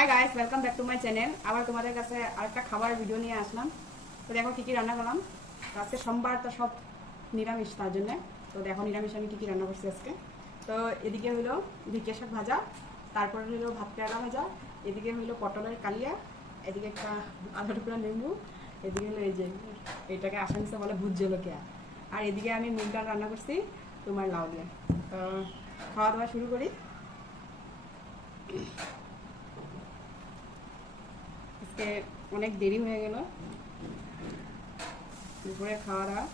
Hi guys, welcome back to my channel. আবার তোমাদের কাছে আরেকটা খাবার ভিডিও নিয়ে আসলাম। তো দেখো কী কী রান্না করলাম। তো আজকে সোমবার, তো সব নিরামিষ, তার জন্যে তো দেখো নিরামিষ আমি কী কী রান্না করছি আজকে। তো এদিকে হইলো ঢেঁড়স শাক ভাজা, তারপরে হইলো ভাত কেরালা ভাজা, এদিকে হইলো পটলের কালিয়া, এদিকে একটা আধা টুকরা লেবু, এদিকে হলো এই যে এটাকে আসামিসে বলে ভূত জলকিয়া, আর এদিকে আমি মুগ ডাল রান্না করছি তোমার লাউ দিয়ে। তো খাওয়া দাওয়া শুরু করি। আজকে অনেক দেরি হয়ে গেল দুপুরে খাওয়া দাওয়া।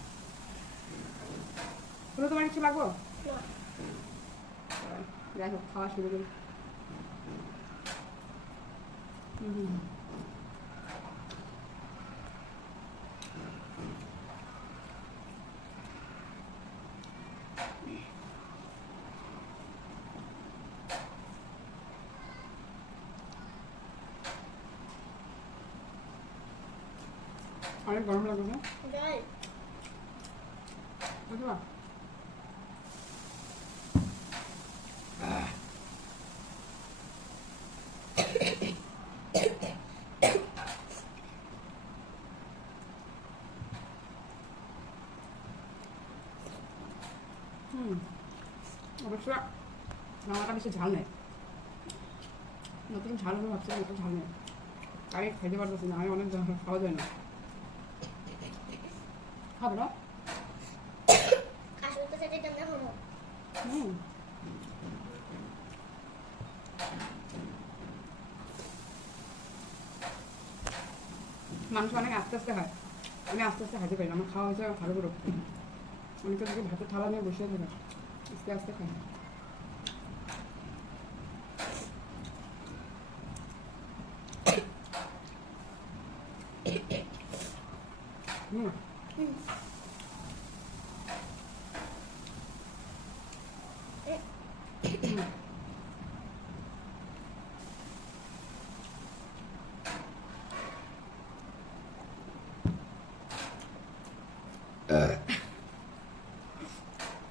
কোনো তোমার কিছু লাগবো? যাই হোক, খাওয়া শুরু করি। অনেক গরম লাগবে না? বুঝবা? অবশ্য রান্নাটা বেশি ঝাল নেই, নতুন ঝাল হবে ভাবছিলাম, একটু ঝাল নেই, আগে খাইতে পারতেছি না, আমি অনেক খাওয়া যায় না। খাবে না? মানুষ অনেক আস্তে আস্তে হয়, আমি আস্তে আস্তে খাইতে পারি না, আমার খাওয়া হয়েছে ভালো করে। অনেকে দেখে ভাতের থালা নিয়ে বসে থাকে, আস্তে আস্তে খাই।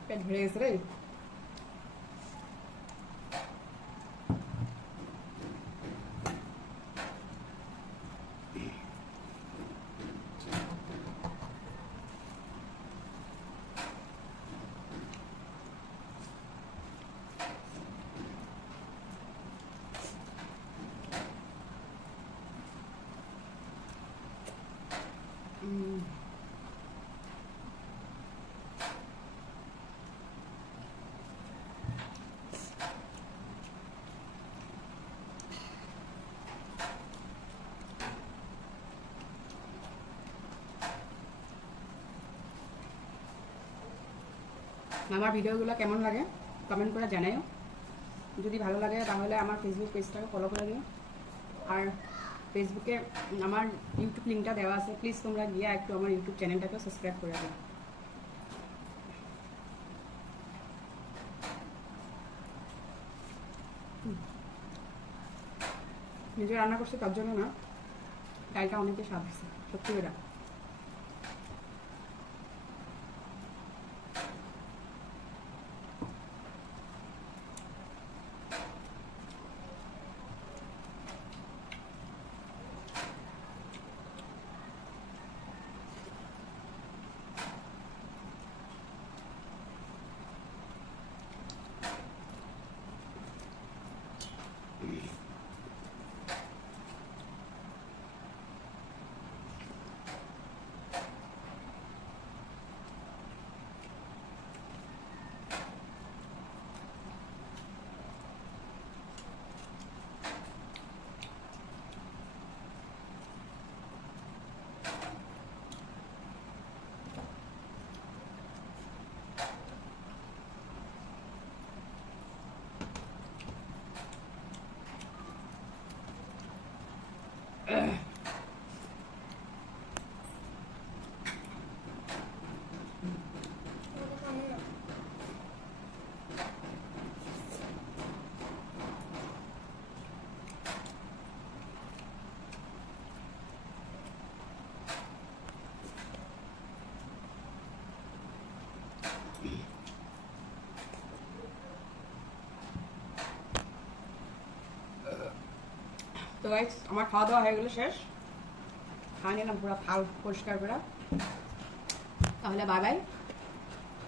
পেট ভরে গেছে রে। আমার ভিডিওগুলো কেমন লাগে কমেন্ট করে জানাও। যদি ভালো লাগে তাহলে আমার ফেসবুক পেজটাকে ফলো করে দিও, আর ফেসবুকে আমার ইউটিউব লিঙ্কটা দেওয়া আছে, প্লিজ তোমরা গিয়ে একটু আমার ইউটিউব চ্যানেলটাকে সাবস্ক্রাইব করে দিও। নিজে রান্না করছি তার জন্য না, ডালটা অনেকে স্বাদ আছে সত্যি করে। তো গাইস আমার খাওয়া দাওয়া হয়ে গেলো শেষ, খাওয়া নিলাম পুরো থাল পরিষ্কার করে। তাহলে বাই বাই,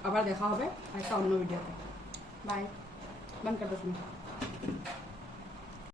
আবার দেখা হবে একটা অন্য ভিডিওতে। বাই, বন্ধ করে দো।